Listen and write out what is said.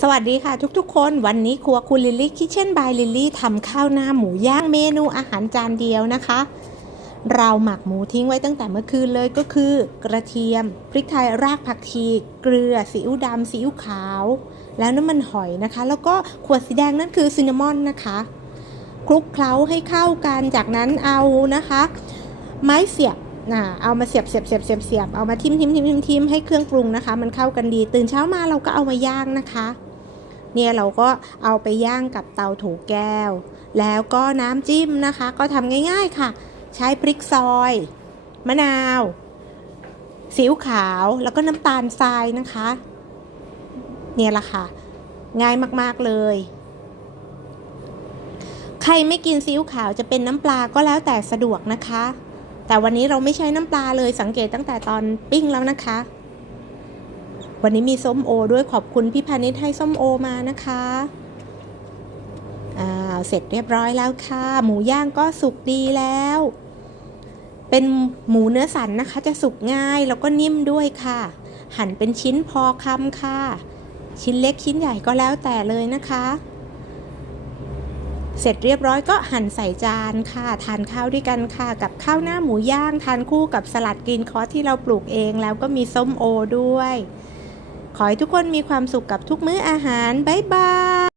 สวัสดีค่ะทุกๆ คนวันนี้ครัวคุณลิลลี่คิเช่นบายลิลลี่ทำข้าวหน้าหมูย่างเมนูอาหารจานเดียวนะคะ เราหมักหมูทิ้งไว้ตั้งแต่เมื่อคืนเลยก็คือ กระเทียม พริกไทยรากผักชี เกลือซีอิ๊วดำซีอิ๊วขาว แล้วน้ำมันหอยนะคะ แล้วก็ขวดสีแดงนั่นคือซินนามอนนะคะคลุกเคล้าให้เข้ากันจากนั้นเอานะคะ ไม้เสียบ นะเอามาเสียบเสียบเสียบเสียบเสียบเอามาทิมทิมทิมทิมทิมให้เครื่องปรุงนะคะ มันเข้ากันดี ตื่นเช้ามาเราก็เอามาย่างนะคะ เนี่ยเราก็เอาไปย่างกับเตาถูแก้ว แล้วก็น้ำจิ้มนะคะ ก็ทำง่ายๆค่ะ ใช้พริกซอย มะนาวซีอิ๊วขาวแล้วก็น้ำตาลทรายนะคะ เนี่ยละค่ะ ง่ายมากๆเลย ใครไม่กินซีอิ๊วขาวจะเป็นน้ำปลาก็แล้วแต่สะดวกนะคะ แต่วันนี้เราไม่ใช้น้ำปลาเลยสังเกตตั้งแต่ตอนปิ้งแล้วนะคะ วันนี้มีส้มโอด้วยขอบคุณพี่พานิชให้ส้มโอมานะคะอ่าเสร็จเรียบร้อยแล้วค่ะ หมูย่างก็สุกดีแล้ว เป็นหมูเนื้อสันนะคะ จะสุกง่ายแล้วก็นิ่มด้วยค่ะ หั่นเป็นชิ้นพอคำค่ะ ชิ้นเล็กชิ้นใหญ่ก็แล้วแต่เลยนะคะ เสร็จเรียบร้อยก็หั่นใส่จานค่ะ ทานข้าวด้วยกันค่ะ กับข้าวหน้าหมูย่าง ทานคู่กับสลัดกรีนคอสที่เราปลูกเอง แล้วก็มีส้มโอด้วย ขอให้ทุกคนมีความสุขกับทุกมื้ออาหาร บ๊ายบาย